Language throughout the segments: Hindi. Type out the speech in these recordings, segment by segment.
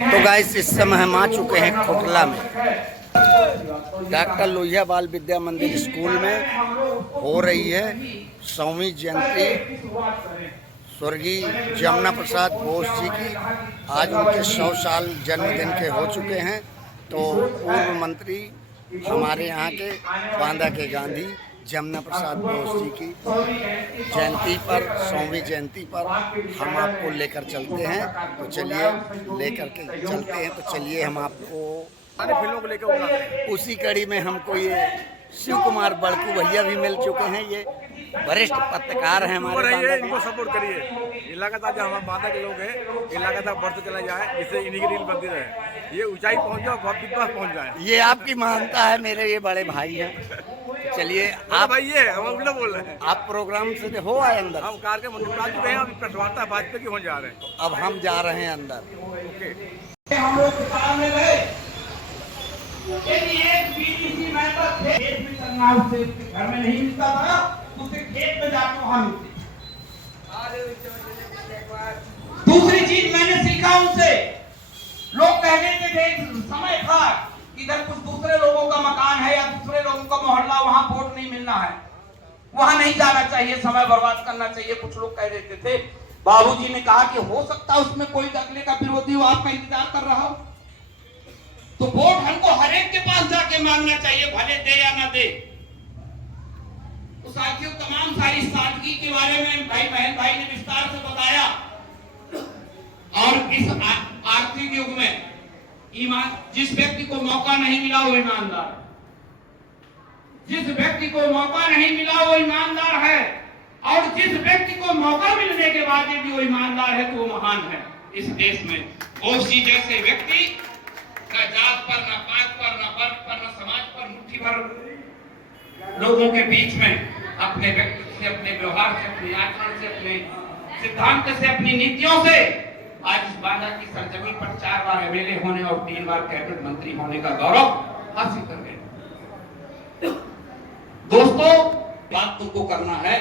तो गाइस इस समय हम आ चुके हैं खोटला में डॉक्टर लोहिया बाल विद्या मंदिर स्कूल में हो रही है 100वीं जयंती स्वर्गीय जमुना प्रसाद बोस जी की। आज उनके 100 साल जन्मदिन के हो चुके हैं। तो पूर्व मंत्री हमारे यहाँ के बांदा के गांधी जमुना प्रसाद बोस जी की जयंती पर 100वीं जयंती पर हम आपको लेकर चलते हैं। तो चलिए लेकर के चलते हैं। तो चलिए हम आपको फिल्मों को लेकर उसी कड़ी में हमको ये शिव कुमार बड़कू भैया भी मिल चुके हैं। ये वरिष्ठ पत्रकार हैं हमारे बांदा के। इनको सपोर्ट करिए। लगातार जो हमारे बांदा के लोग हैं लगातार बढ़ते चला जाए, इससे इन्हीं की रील बनती रहे, ये ऊंचाई पहुंच जाए, बहुत विश्वास पहुंच जाए। ये आपकी मानता है, मेरे ये बड़े भाई हैं। चलिए आप भाई ये हम उल्टा बोल रहे हैं। आप प्रोग्राम से हो आए अंदर? हम कार के मंदिर आ चुके हैं, अभी प्रश्नवार्ता भाजपा की होने जा रहे हैं। तो अब हम जा रहे हैं अंदर। ओके। हम लोग किसान में गए, एक बीडीसी मेंबर थे, खेत में चलना उससे घर में नहीं मिलता था, उससे खेत में जाकर वहां मिलती। दूसरी चीज मैंने सीखा उनसे, लोग कहने के थे समय था इधर कुछ दूसरे लोगों का मकान है या दूसरे लोगों का मोहल्ला, वहां वोट नहीं मिलना है, वहां नहीं जाना चाहिए, समय बर्बाद करना चाहिए, कुछ लोग कह देते थे। बाबूजी ने कहा कि हो सकता है उसमें कोई अगले का विरोधी हो, आपका इंतजार कर रहा हो, तो वोट हमको हर एक के पास जाके मांगना चाहिए, भले दे या ना दे। तो साथियों, तमाम सारी सादगी के बारे में भाई बहन भाई ने विस्तार से बताया। और इस आर्थिक युग में ईमान, जिस व्यक्ति को मौका नहीं मिला वो ईमानदार, जिस व्यक्ति को मौका नहीं मिला वो ईमानदार है, और जिस व्यक्ति को मौका मिलने के बाद भी वो ईमानदार है तो वो महान है इस देश में। बोस जी जैसे व्यक्ति न जात पर, न पात पर, न वर्ग पर, न समाज पर, मुट्ठी भर लोगों के बीच में अपने व्यक्ति से, अपने व्यवहार से, अपने आचरण से, अपने सिद्धांत से, अपनी नीतियों से आज इस बांदा की सरजमी पर 4 बार एमएलए होने और 3 बार कैबिनेट मंत्री होने का गौरव हासिल कर गए। दोस्तों, बात तुमको करना है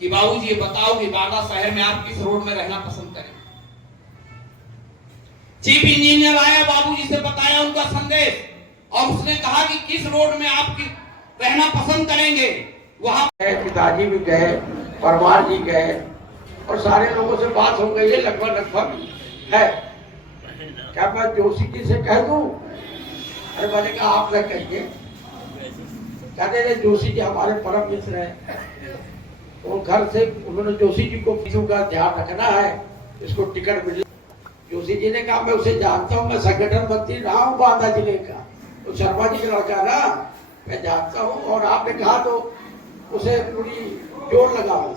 कि बाबूजी ये बताओ कि बांदा शहर में आप किस रोड में रहना पसंद करें। चीफ इंजीनियर आया, बाबूजी से बताया उनका संदेश, और उसने कहा कि किस रोड में आप रहना पसंद करेंगे। वहां पिताजी भी गए, परमार जी गए, और सारे लोगों से बात हो गई है, लगभग है। क्या मैं जोशी जी से कह दूं? अरे मैंने कहा आप न कहिए, कहते रहे जोशी जी हमारे परम मित्र हैं, तो घर से उन्होंने जोशी जी को किसी का ध्यान रखना है, इसको टिकट मिले। जोशी जी ने कहा मैं उसे जानता हूँ, मैं संगठन मंत्री रहा हूँ बांदा जिले का, तो शर्मा जी का लड़का ना, मैं जानता हूँ, और आपने कहा तो उसे पूरी जोर लगाओ।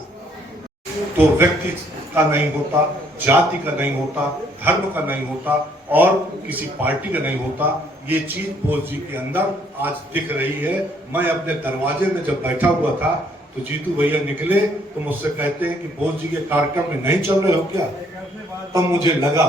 तो व्यक्ति का नहीं होता, जाति का नहीं होता, धर्म का नहीं होता, और किसी पार्टी का नहीं होता। ये चीज बोस जी के अंदर आज दिख रही है। मैं अपने दरवाजे में जब बैठा हुआ था तो जीतू भैया निकले तो मुझसे कहते हैं कि बोस जी के कार्यक्रम में नहीं चल रहे हो क्या? तब मुझे लगा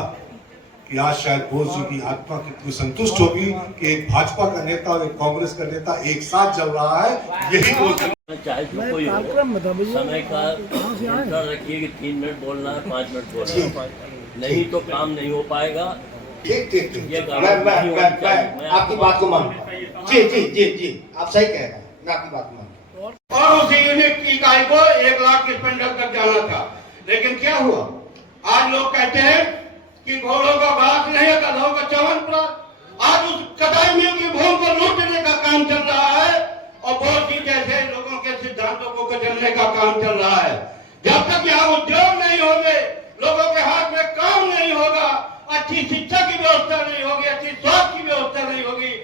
कि आज शायद बोस जी की आत्मा कितनी संतुष्ट होगी कि एक भाजपा का नेता और एक कांग्रेस का नेता एक साथ चल रहा है। यही बोस चाहे जो कोई हो, समय का नियंत्रण रखिए कि 3 मिनट बोलना है, 5 मिनट बोलना है, नहीं तो काम नहीं हो पाएगा। ठीक मैं आपकी बात को मानता हूँ। जी आप सही कह रहे हैं, मैं आपकी बात मानता हूँ। और उसी यूनिट की इकाई को 1 लाख स्पेंडर तक जाना था, लेकिन क्या हुआ? आज लोग कहते हैं कि घोड़ों का घास नहीं है, गधों का चवनपुरा। आज उस कटाई मिल की भूमि को लूटने का काम चल रहा है, और बोस जी जैसे लोगों के सिद्धांतों को कुचलने का काम चल रहा है। जब तक यहाँ उद्योग नहीं होंगे, लोगों के हाथ में काम नहीं होगा, अच्छी शिक्षा की व्यवस्था नहीं होगी, अच्छी स्वास्थ्य की व्यवस्था नहीं होगी,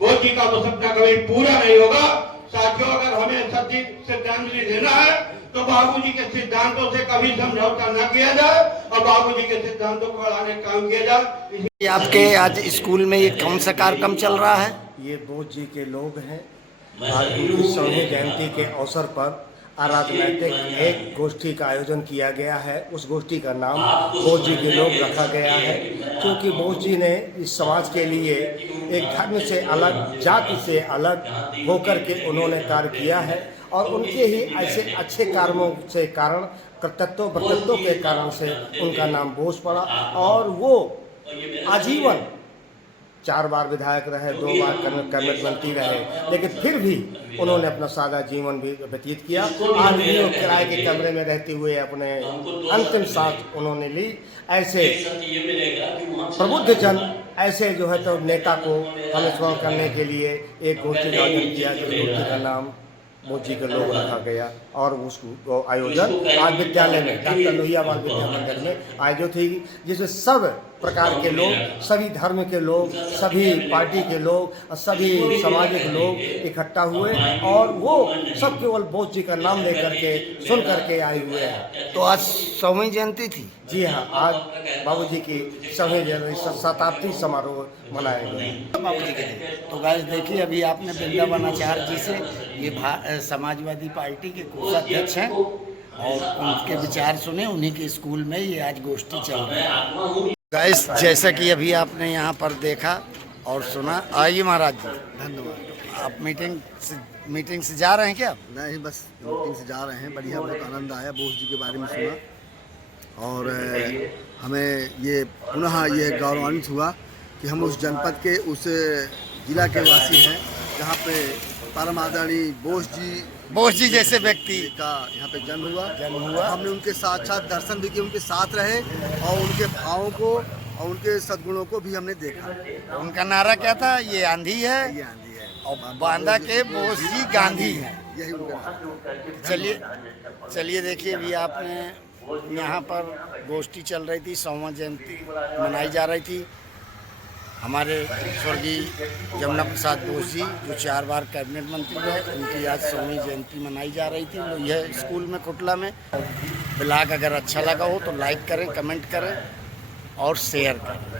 बोस जी का वो सपना कभी पूरा नहीं होगा। साथियों, अगर हमें सच्ची श्रद्धांजलि देना है तो बाबूजी के सिद्धांतों से कभी समझौता न किया जाए, और बाबूजी के सिद्धांतों को बढ़ाने का काम किया जाए। आपके आज स्कूल में ये कौन सा कार्यक्रम चल रहा है? ये बोस जी के लोग हैं। आज उनकी 100वीं जयंती के अवसर पर अराजनैतिक एक गोष्ठी का आयोजन किया गया है। उस गोष्ठी का नाम बोस जी के लोग रखा गया है, क्योंकि बोस जी ने इस समाज के लिए एक धर्म से अलग, जाति से अलग होकर के उन्होंने कार्य किया है, और उनके ही ऐसे अच्छे कार्यों से कारण, कर्तव्यों के कारण से उनका नाम बोस पड़ा, और वो आजीवन 4 बार विधायक रहे, 2 बार कैबिनेट मंत्री रहे, लेकिन फिर भी उन्होंने अपना सादा जीवन भी व्यतीत किया। आज भी वो किराए के कमरे में रहते हुए अपने अंतिम सांस उन्होंने ली। ऐसे प्रबुद्ध जन, ऐसे जो है तो नेता को हमें स्मरण करने के लिए एक गोष्ठी का आयोजन किया, जिस गोष्ठी का नाम बोस जी के लोग रखा गया। और उस आयोजन आज विद्यालय में डॉक्टर लोहिया बाल विद्या मंदिर में आयोजित हुई, जिसमें सब प्रकार के लोग, सभी धर्म के लोग, सभी पार्टी के लोग, सभी सामाजिक लोग इकट्ठा हुए और वो सब केवल बोस जी का नाम लेकर के सुन करके आए हुए हैं। तो आज 100वीं जयंती थी। जी हाँ, आज बाबूजी की 100वीं जयंती शताब्दी समारोह मनाए गए बाबूजी के दिन। तो गाइस देखिए, अभी आपने वृंदावन आचार्य जी से, ये समाजवादी पार्टी के कोषाध्यक्ष हैं, और उनके विचार सुने। उन्हीं के स्कूल में ये आज गोष्ठी चल रही है। गाइस जैसा कि अभी आपने यहाँ पर देखा और सुना। आइए महाराज जी। धन्यवाद। आप मीटिंग से जा रहे हैं क्या? नहीं, बस मीटिंग से जा रहे हैं। बढ़िया, बहुत आनंद आया, बोस जी के बारे में सुना और हमें ये पुनः ये गौरवान्वित हुआ कि हम उस जनपद के, उस जिला के वासी हैं जहाँ पे परम आदरणीय बोस जी जैसे व्यक्ति का यहाँ पे जन्म हुआ। हमने उनके साथ दर्शन भी किए, उनके साथ रहे और उनके भावों को और उनके सद्गुणों को भी हमने देखा। उनका नारा क्या था? ये आंधी है, ये आंधी है और बांदा के बोस जी गांधी हैं। यही उनका। चलिए देखिए, अभी आपने यहाँ पर गोष्ठी चल रही थी, 100वां जयंती मनाई जा रही थी। हमारे स्वर्गीय जमुना प्रसाद बोस जी, जो 4 बार कैबिनेट मंत्री रहे, उनकी आज 100वीं जयंती मनाई जा रही थी। तो यह स्कूल में कुटला में। ब्लॉग अगर अच्छा लगा हो तो लाइक करें, कमेंट करें और शेयर करें।